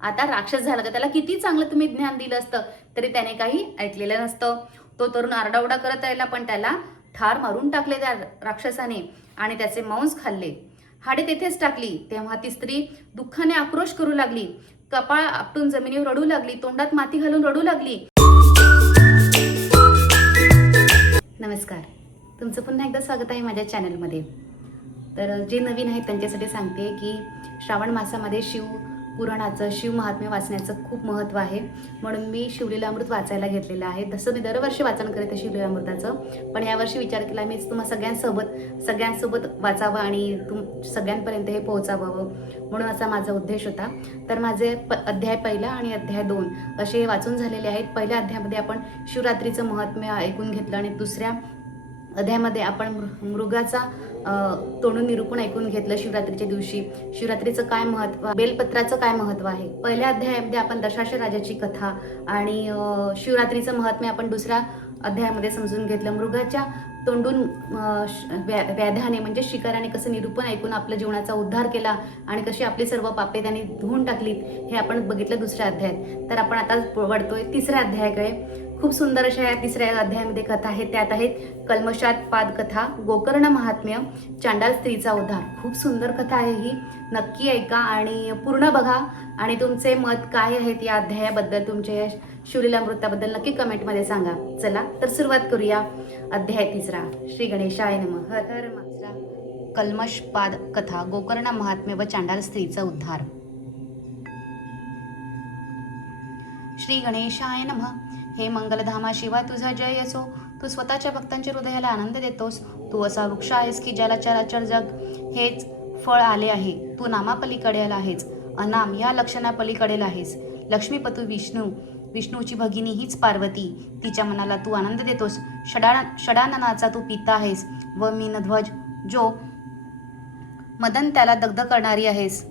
आता राक्षस झाला तर त्याला किती चांगलं तुम्ही ज्ञान दिलं असतं तरी त्याने काही ऐकलेलं नसतं. तो तरुण आरडाओरडा करत राहिला, पण त्याला ठार मारून टाकले त्या राक्षसाने आणि त्याचे मांस खाल्ले. हाडे तेथेच टाकली. तेव्हा ती स्त्री दुःखाने आक्रोश करू लागली, कपाळ आपटून जमिनीवर रडू लागली, तोंडात माती घालून रडू लागली. नमस्कार, तुमचं पुन्हा एकदा स्वागत आहे माझ्या चॅनलमध्ये. तर जे नवीन आहेत त्यांच्यासाठी सांगते की श्रावण मासामध्ये शिव पुराणाचं, शिव महात्म्य वाचण्याचं खूप महत्त्व आहे. म्हणून मी शिवलीलामृत वाचायला घेतलेलं आहे. तसं मी दरवर्षी वाचन करते शिवलीलामृताचं, पण यावर्षी विचार केला मी तुम्हा सगळ्यांसोबत वाचावं आणि सगळ्यांपर्यंत हे पोहोचावं, म्हणून असा माझा उद्देश होता. तर माझे अध्याय पहिला आणि अध्याय 2 असे वाचून झालेले आहेत. पहिल्या अध्यायामध्ये आपण शिवरात्रीचं महात्म्य ऐकून घेतलं आणि दुसऱ्या अध्यायामध्ये आपण मृगाचा तोंडून निरूपण ऐकून घेतलं. शिवरात्रीच्या दिवशी शिवरात्रीचं काय महत्त्व, बेलपत्राचं काय महत्त्व आहे. पहिल्या अध्यायामध्ये आपण दशाश्व राजाची कथा आणि शिवरात्रीचं महात्म्य आपण दुसऱ्या अध्यायामध्ये समजून घेतलं. मृगाच्या तोंडून व्याध्याने म्हणजे शिकाऱ्याने कसं निरूपण ऐकून आपल्या जीवनाचा उद्धार केला आणि कशी आपली सर्व पापे त्यांनी धुवून टाकलीत हे आपण बघितलं दुसऱ्या अध्यायात. तर आपण आता वळतोय तिसऱ्या अध्यायाकडे. खूप सुंदर अशा या तिसऱ्या अध्यायामध्ये कथा आहेत. त्यात आहेत कल्मषात पाद कथा, गोकर्ण महात्म्य, चांडाल स्त्रीचा उद्धार. खूप सुंदर कथा आहे ही, नक्की ऐका आणि पूर्ण बघा आणि तुमचे मत काय आहेत या अध्यायाबद्दल, तुमच्या या शिवलीलामृताबद्दल नक्की कमेंटमध्ये सांगा. चला तर सुरुवात करूया. अध्याय तिसरा. श्री गणेशाय नमः. हर हर महादेव. कल्मष पाद कथा, गोकर्ण महात्म्य व चांडाल स्त्रीचा उद्धार. श्री गणेशाय नमः. हे मंगलधामा शिवा तुझा जय असो. तू स्वतःच्या भक्तांच्या हृदयाला आनंद देतोस. तू असा वृक्ष आहेस की ज्याला चराचर जग हेच फळ आले आहे. तू नामापलीकडे आहेस, अनाम या लक्षणापलीकडे आहेस. लक्ष्मीपतू विष्णूची भगिनी हीच पार्वती, तिच्या मनाला तू आनंद देतोस. षडाननाचा तू पिता आहेस व मीनध्वज जो मदन त्याला दग्ध करणारी आहेस.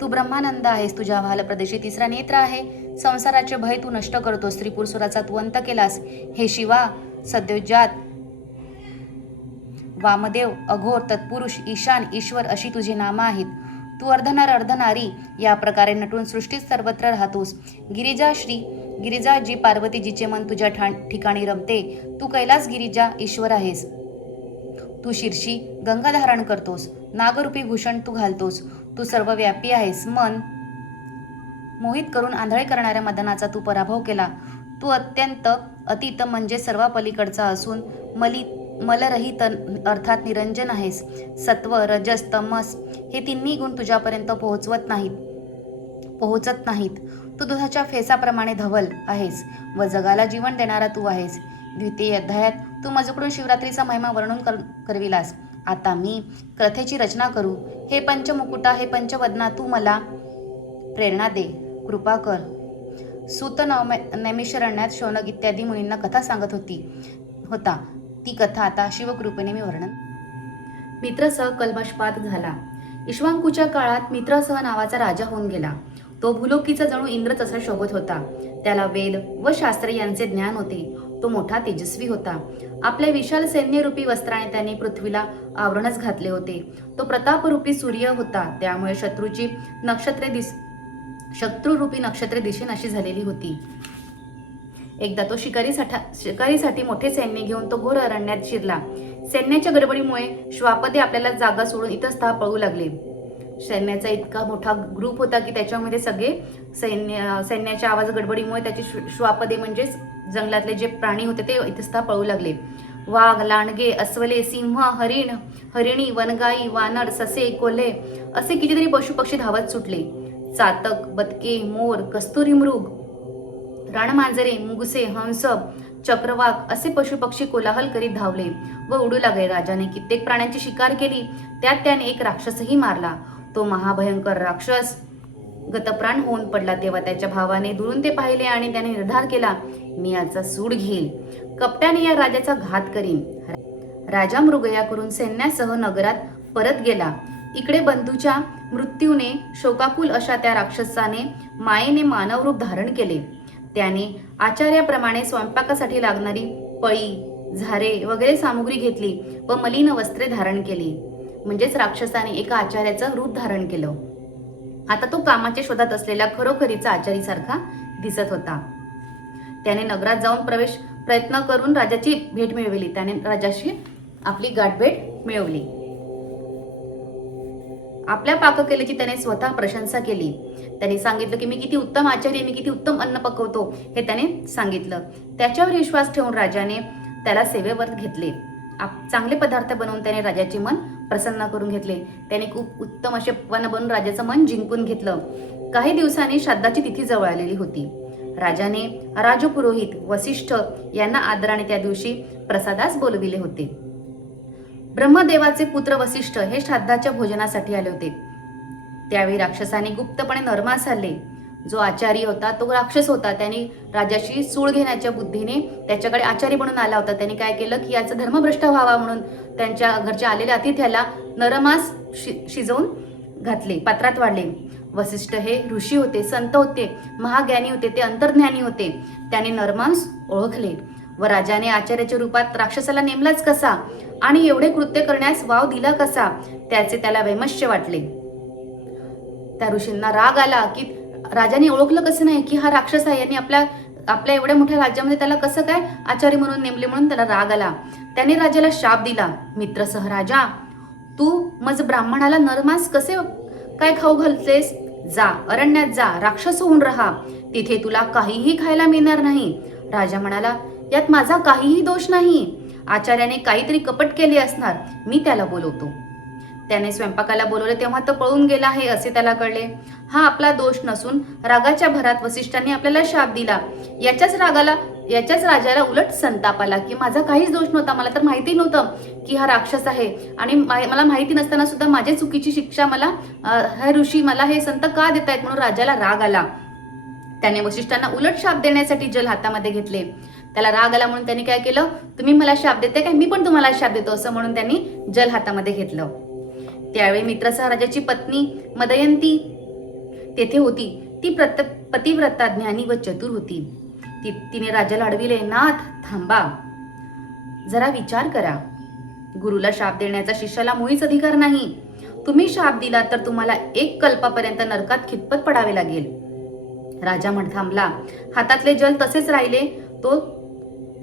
तू ब्रह्मानंद आहेस, तुझ्या भाल प्रदेशी तिसरा नेत्र आहे. संसाराचे भय तू नष्ट करतोस. त्रिपुरसुराचा तू अंत केलास. हे शिवा, सद्योजात, वामदेव, अघोर, तत्पुरुष, ईशान, ईश्वर अशी तुझी नामं आहेत. तू अर्धनर अर्धनारी या प्रकारे नटून सृष्टीत सर्वत्र राहतोस. गिरिजा जी पार्वती, जिचे मन तुझ्या ठिकाणी रमते. तू कैलास गिरिजा ईश्वर आहेस. तू शीर्षी गंगा धारण करतोस. नागरूपी भूषण तू घालतोस. तू सर्वव्यापी आहेस. मन मोहित करून आंधळे करणाऱ्या मदनाचा तू पराभव केला. तू अत्यंत अतीत म्हणजे सर्व पलीकडचा असून मलरहित अर्थात निरंजन आहेस. सत्व, रजस, तमस हे तिन्ही गुण तुझ्यापर्यंत पोहोचत नाहीत. तू दुधाच्या फेसाप्रमाणे धवल आहेस व जगाला जीवन देणारा तू आहेस. द्वितीय अध्यायात तू माझ्याकडून शिवरात्रीचा महिमा वर्णन करविलास. आता मी कथेची रचना करू. हे पंचमुकुटा, हे पंचवदना, तू मला प्रेरणा दे, कृपा कर. सूत नैमिषारण्यात शौनक इत्यादी मुनींना कथा सांगत होता. ती कथा आता शिवकृपेने मी वर्णन. मित्रसह कल्मषपात झाला. इक्ष्वाकूच्या काळात मित्रसह नावाचा राजा होऊन गेला. तो भूलोकीचा जणू इंद्रच असा शोभत होता. त्याला वेद व शास्त्र यांचे ज्ञान होते. तो मोठा तेजस्वी होता. आपल्या विशाल सैन्यरूपी वस्त्राने त्याने पृथ्वीला आवरणच घातले होते. तो प्रतापरूपी सूर्य होता, त्यामुळे शत्रुरूपी नक्षत्रे दिशेनाशी झालेली होती. एकदा तो शिकारीसाठी मोठे सैन्य घेऊन तो घोर अरण्यात शिरला. सैन्याच्या गडबडीमुळे श्वापदे आपल्याला जागा सोडून इतस्ततः पळू लागले. सैन्याचा इतका मोठा ग्रुप होता की त्याच्यामध्ये सगळे सैन्याच्या आवाज गडबडीमुळे त्याचे श्वापदे म्हणजेच जंगलातले जे प्राणी होते ते इतस्ततः पळू लागले. वाघ, लांडगे, अस्वले, सिंह, हरिणी, वनगाई, वानर, ससे, कोल्हे असे कितीतरी पशुपक्षी धावत सुटले. चातक, बदके, मोर, कस्तुरी मृग, रानमांजरे, मुगसे, हंस, चक्रवाक असे पशुपक्षी कोलाहल करीत धावले व उडू लागले. राजाने कित्येक प्राण्यांची शिकार केली. त्यात त्याने एक राक्षसही मारला. तो महाभयंकर राक्षस गतप्राण होऊन पडला. तेव्हा त्याच्या भावाने दुरून ते पाहिले आणि त्याने निर्धार केला, मी याचा सूड घेईल. कपट्याने या राजाचा घात करीन. राजा मृगया करून सैन्यासह नगरात परत गेला. इकडे बंधूच्या मृत्यूने शोकाकुल अशा त्या राक्षसाने मायेने मानव रूप धारण केले. त्याने आचार्याप्रमाणे स्वयंपाकासाठी लागणारी पळी, झारे वगैरे सामुग्री घेतली व मलिन वस्त्रे धारण केली. म्हणजेच राक्षसाने एका आचार्याचं रूप धारण केलं. आता तो कामाच्या शोधात असलेल्या खरोखरीचा आचारीसारखा दिसत होता. त्याने नगरात जाऊन प्रयत्न करून राजाची भेट मिळवली. त्याने राजाशी आपली गाठभेट मिळवली. आपल्या पाककलेची त्याने स्वतः प्रशंसा केली. त्याने सांगितलं की मी किती उत्तम आचार्य, मी किती उत्तम अन्न पकवतो हे त्याने सांगितलं. त्याच्यावर विश्वास ठेवून राजाने त्याला सेवेवर घेतले. चांगले पदार्थ बनवून त्याने राजाचे मन प्रसन्न करून घेतले. त्याने खूप उत्तम असे पक्वान्न बनवून राजाचं मन जिंकून घेतलं. काही दिवसांनी श्राद्धाची तिथी जवळ आलेली होती. राजाने राजपुरोहित वसिष्ठ यांना आदराने त्या दिवशी प्रसादास बोलविले होते. ब्रह्मदेवाचे पुत्र वसिष्ठ हे श्राद्धाच्या भोजनासाठी आले होते. त्यावेळी राक्षसाने गुप्तपणे नरमास आणले. जो आचारी होता तो राक्षस होता. त्याने राजाशी सूळ घेण्याच्या बुद्धीने त्याच्याकडे आचारी बनून आला होता. त्यांनी काय केलं की याचा धर्मभ्रष्ट व्हावा म्हणून त्यांच्या घरच्या आलेल्या अतिथ्याला नरमास शिजवून घातले, पात्रात वाढले. वसिष्ठ हे ऋषी होते, संत होते, महाज्ञानी होते, ते अंतर्ज्ञानी होते. त्याने नरमांस ओळखले व राजाने आचार्याच्या रूपात राक्षसाला नेमलाच कसा आणि एवढे कृत्य करण्यास वाव दिला कसा त्याचे त्याला वैमश्य वाटले. त्या ऋषींना राग आला की राजाने ओळखलं कसं नाही की हा राक्षस आहे, यांनी आपल्या एवढ्या मोठ्या राज्यामध्ये त्याला कसं काय आचार्य म्हणून नेमले, म्हणून त्याला राग आला. त्याने राजाला शाप दिला. मित्रसह राजा, तू मज ब्राह्मणाला नरमांस कसे काय खाऊ घालतेस? जा, अरण्यात जा, राक्षस होऊन राहा, तिथे तुला काहीही खायला मिळणार नाही. राजा म्हणाला, यात माझा काहीही दोष नाही. आचार्याने काहीतरी कपट केले असणार, मी त्याला बोलवतो. त्याने स्वयंपाकाला बोलवले तेव्हा तो पळून गेला आहे असे त्याला कळले. हा आपला दोष नसून रागाच्या भरात वसिष्ठांनी आपल्याला शाप दिला. याच्याच राजाला उलट संताप आला की माझा काहीच दोष नव्हता, मला तर माहिती नव्हतं की हा राक्षस आहे आणि मला माहिती नसताना सुद्धा माझ्या चुकीची शिक्षा मला हे ऋषी मला हे संत का देत आहेत म्हणून राजाला राग आला. त्याने वसिष्ठांना उलट शाप देण्यासाठी जल हातामध्ये घेतले. त्याला राग आला म्हणून त्यांनी काय केलं, तुम्ही मला शाप देते काय, मी पण तुम्हाला शाप देतो असं म्हणून त्यांनी जल हातामध्ये घेतलं. त्यावेळी मित्रसह राजाची पत्नी मदयंती तेथे होती. ती पतिव्रता, ज्ञानी व चतुर होती. तिने राजाला अडविले, नाथ थांबा, जरा विचार करा. गुरुला शाप देण्याचा शिष्याला मुळीच अधिकार नाही. तुम्ही शाप दिला तर तुम्हाला 1 कल्पापर्यंत नरकात खितपत पडावे लागेल. राजा थांबला. हातातले जल तसेच राहिले. तो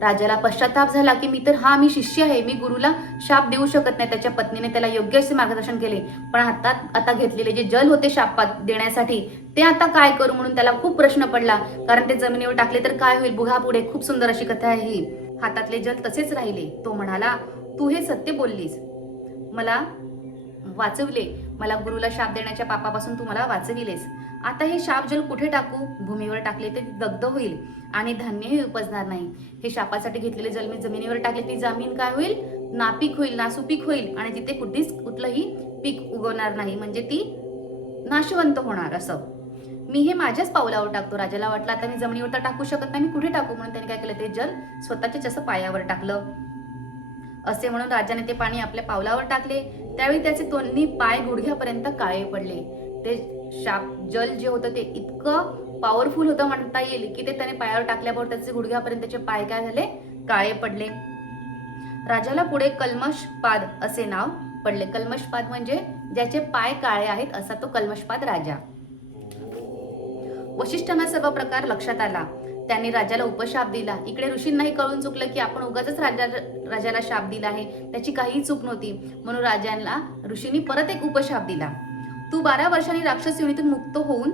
राजाला पश्चाताप झाला की मी शिष्य आहे, मी गुरुला शाप देऊ शकत नाही. त्याच्या पत्नीने त्याला योग्य असे मार्गदर्शन केले, पण आता घेतलेले जे जल होते शापात देण्यासाठी ते आता काय करू म्हणून त्याला खूप प्रश्न पडला. कारण ते जमिनीवर टाकले तर काय होईल, बुघा पुढे. खूप सुंदर अशी कथा आहे ही. हातातले जल तसेच राहिले. तो म्हणाला, तू हे सत्य बोललीस, मला वाचवले, मला गुरुला शाप देण्याच्या पापापासून तू मला वाचविलेस. आता हे शाप जल कुठे टाकू? भूमीवर टाकले तर दग्ध होईल आणि धान्यही उपजणार नाही. हे शापासाठी घेतलेले जल मी जमिनीवर टाकले ती जमीन काय होईल, नापीक होईल, नासुपीक होईल आणि तिथे कुठलंही पीक उगवणार नाही, म्हणजे ती नाशवंत होणार. असं मी हे माझ्याच पावलावर टाकतो. राजाला वाटलं आता मी जमिनीवर तर टाकू शकत नाही, मी कुठे टाकू म्हणून त्याने काय केलं, ते जल स्वतःच्याच असं पायावर टाकलं. असे म्हणून राजाने ते पाणी आपल्या पावलावर टाकले. त्यावेळी त्याचे दोन्ही पाय गुडघ्यापर्यंत काळे पडले. ते शाप जल जे होतं ते इतकं पॉवरफुल होतं म्हणता येईल की ते त्याने पायावर टाकल्यावर त्याचे गुडघ्यापर्यंत त्याचे पाय काय झाले, काळे पडले. राजाला पुढे कल्मषपाद असे नाव पडले. कल्मषपाद म्हणजे ज्याचे पाय काळे आहेत असा तो कल्मषपाद राजा. वशिष्ठांना सर्व प्रकार लक्षात आला. त्यांनी राजाला उपशाप दिला. इकडे ऋषींनाही कळून चुकलं की आपण उगाचच राजाला शाप दिला आहे, त्याची काहीही चूक नव्हती. म्हणून राजाला ऋषींनी परत एक उपशाप दिला. तू 12 वर्षांनी राक्षस योनीतून मुक्त होऊन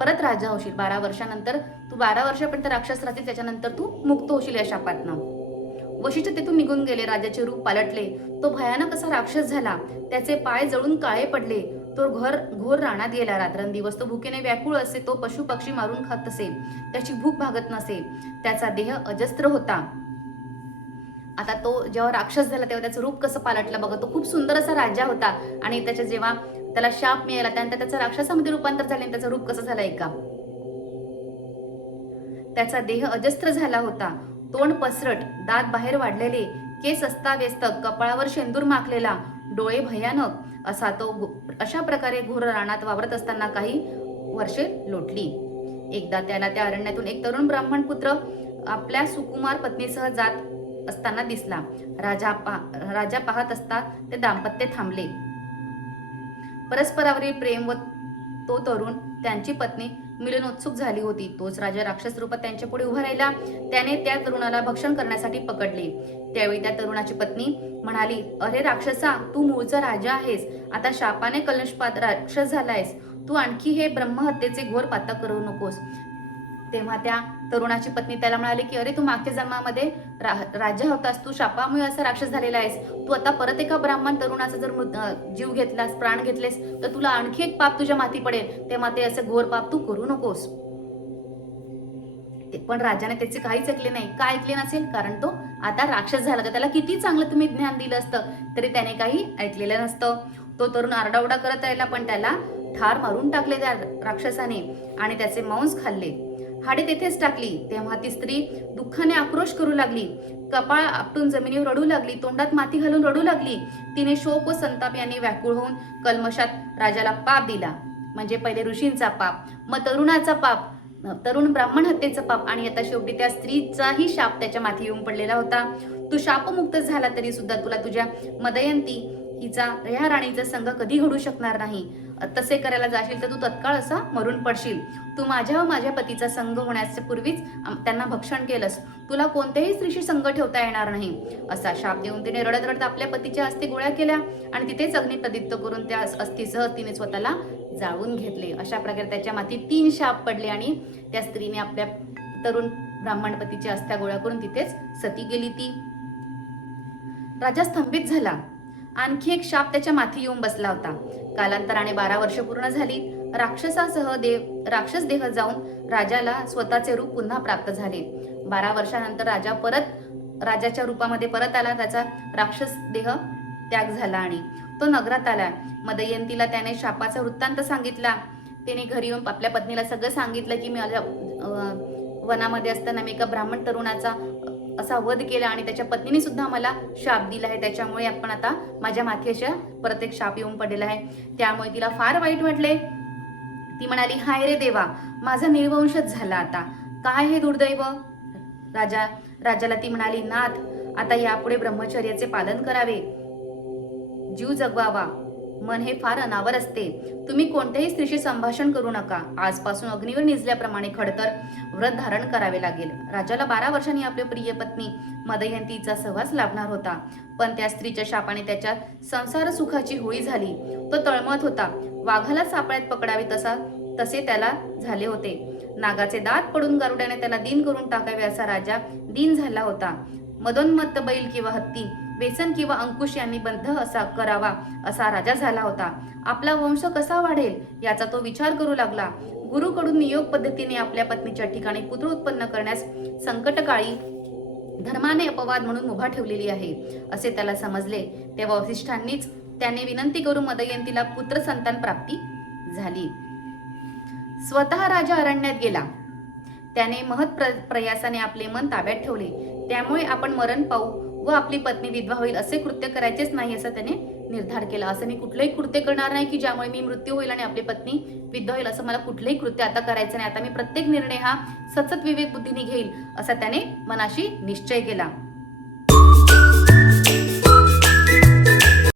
परत राजा होशील. 12 वर्षानंतर तू 12 वर्षापर्यंत राक्षस राहतील, त्याच्यानंतर तू मुक्त होशील या शापातनं. वशिष्ठ तेथून निघून गेले. राजाचे रूप पालटले. तो भयानक असा राक्षस झाला. त्याचे पाय जळून काळे पडले. तो घोर रानात गेला. रात्रंदिवस तो भुकेने व्याकुळ असे. तो पशु पक्षी मारून खात असे. त्याची भूक भागत नसे. त्याचा देह अजस्त्र होता. आता तो जेव्हा राक्षस झाला तेव्हा त्याचं रूप कसं पालटलं बघा. तो खूप सुंदर असा राजा होता आणि जेव्हा त्याला शाप मिळाला त्यानंतर त्याचं राक्षसामध्ये रूपांतर झाले. त्याचं रूप कसं झालं ऐका. त्याचा देह अजस्त्र झाला होता. तोंड पसरट, दात बाहेर वाढलेले, केस अस्ताव्यस्त, कपाळावर शेंदूर माखलेला, डोळे भयानक असा तो अशा प्रकारे घोर रानात वावरत असताना काही वर्षे लोटली. एकदा त्याला त्या अरण्यातून एक तरुण ब्राह्मण पुत्र आपल्या सुकुमार पत्नीसह जात असताना दिसला. राजा पाहत असता ते दाम्पत्य थांबले. परस्परावरील प्रेम व तो तरुण त्यांची पत्नी मिलनोत्सुक झाली होती. तोच राजा राक्षस रूपात त्यांच्या पुढे उभा राहिला. त्याने त्या तरुणाला भक्षण करण्यासाठी पकडले. त्यावेळी त्या तरुणाची पत्नी म्हणाली, अरे राक्षसा, तू मूळचा राजा आहेस, आता शापाने कलंशपात राक्षस झालायस. तू आणखी हे ब्रह्महत्येचे घोर पातक करू नकोस. तेव्हा त्या तरुणाची पत्नी त्याला म्हणाली की अरे, तू मागच्या जन्मामध्ये राजा होतास, तू शापामुळे असा राक्षस झालेला आहेस. तू आता परत एका ब्राह्मण तरुणाचा जर जीव घेतलास, प्राण घेतलेस, तर तुला आणखी एक पाप तुझ्या माथी पडेल. तेव्हा ते असे घोर पाप तू करू नकोस. पण राजाने त्याचे काहीच ऐकले नाही. का ऐकले नसेल? कारण तो आता राक्षस झाला. तर त्याला किती चांगलं तुम्ही ज्ञान दिलं असतं तरी त्याने काही ऐकलेलं नसतं. तो तरुण आरडाओरडा करत राहिला, पण त्याला ठार मारून टाकले त्या राक्षसाने आणि त्याचे मांस खाल्ले. हाडे तेथेच टाकली. तेव्हा ती स्त्री दुःखाने आक्रोश करू लागली, कपाळ आपटून जमिनीवर रडू लागली, तोंडात माती घालून रडू लागली. तिने शोक व संताप यांनी व्याकुळ होऊन कल्मशात राजाला पाप दिला. म्हणजे पहिले ऋषींचा पाप, मग तरुणाचा पाप, तरुण ब्राह्मण हत्येचं पाप आणि आता शेवटी त्या स्त्रीचाही शाप त्याच्या माथी येऊन पडलेला होता. तू शापमुक्त झाला तरी सुद्धा तुला तुझ्या मदयंती हिचा, ह्या राणीचा संघ कधी घडू शकणार नाही. तसे करायला जाशील तर तू तत्काळ असा मरून पडशील. तू माझ्या व माझ्या पतीचा संघ होण्याच्या पूर्वीच त्यांना भक्षण केलंस. तुला कोणत्याही स्त्रीशी संघ ठेवता येणार नाही. असा शाप देऊन तिने रडत रडत आपल्या पतीच्या अस्थी गोळ्या केल्या आणि तिथेच अग्निप्रदीप्त करून त्या अस्थीसह तिने स्वतःला जाळून घेतले. अशा प्रकारे त्याच्या माथी 3 शाप पडले आणि त्या स्त्रीने आपल्या तरुण ब्राह्मण पतीच्या अस्थ्या गोळ्या करून तिथेच सती गेली. ती राजा स्तंभित झाला. आणखी एक शाप त्याच्या माथी येऊन बसला होता. कालांतराने 12 वर्ष पूर्ण झाली. राक्षसासह राक्षस देह जाऊन राजाला स्वतःचे रूप पुन्हा प्राप्त झाले. 12 वर्षानंतर राजा परत राजाच्या रूपामध्ये परत आला. त्याचा राक्षस देह त्याग झाला आणि तो नगरात आला. मदयंतीला त्याने शापाचा वृत्तांत सांगितला. त्याने घरी येऊन आपल्या पत्नीला सगळं सांगितलं की मी माझ्या वनामध्ये असताना मी एका ब्राह्मण तरुणाचा असा वध केला आणि त्याच्या पत्नीने सुद्धा मला शाप दिला आहे. त्याच्यामुळे आपण आता माझ्या माथी अशा परत एक शाप येऊन पडलेला आहे. त्यामुळे तिला फार वाईट वाटले. ती म्हणाली, हाय रे देवा, माझा निर्वंशच झाला आता. काय हे दुर्दैव. राजाला ती म्हणाली, नाथ, आता यापुढे ब्रह्मचर्याचे पालन करावे, जीव जगवावा. मन हे फार अनावर असते. तुम्ही कोणत्याही स्त्रीशी संभाषण करू नका. आजपासून अग्नीवर निजल्याप्रमाणे खडतर व्रत धारण करावे लागेल. राजाला 12 वर्षांनी आपली प्रिय पत्नी मदयंतीचा सहवास लाभणार होता. पण त्या स्त्रीच्या शापाने त्याच्या संसार सुखाची होळी झाली. तो तळमळत होता. वाघाला सापळ्यात पकडावे तसे त्याला झाले होते. नागाचे दात पडून गारुड्याने त्याला दीन करून टाकावे असा राजा दीन झाला होता. मदोन्मत्त बैल किंवा हत्ती, व्यसन किंवा अंकुश यांनी बंध असा करावा असा राजा झाला होता. आपला वंश कसा वाढेल याचा तो विचार करू लागला. गुरुकडून नियोग पद्धतीने आपल्या पत्नीच्या ठिकाणी पुत्र उत्पन्न करण्यास संकटकाळी धर्माने अपवाद म्हणून मुभा ठेवलेली आहे असे त्याला समजले. तेव्हा वसिष्ठांनीच त्याने विनंती करून मदयंतीला पुत्र संतान प्राप्ती झाली. स्वतः राजा अरण्यात गेला. त्याने महत् प्रयासाने आपले मन ताब्यात ठेवले. त्यामुळे आपण मरण पाहू व आपली पत्नी विधवा होईल असे कृत्य करायचेच नाही असा त्याने निर्धार केला. असं मी कुठलंही कृत्य करणार नाही की ज्यामुळे मी मृत्यू होईल आणि आपली पत्नी विधवा होईल. असं मला कुठलंही कृत्य आता करायचं नाही. आता मी प्रत्येक निर्णय हा सतत विवेक बुद्धीने घेईल असा त्याने मनाशी निश्चय केला.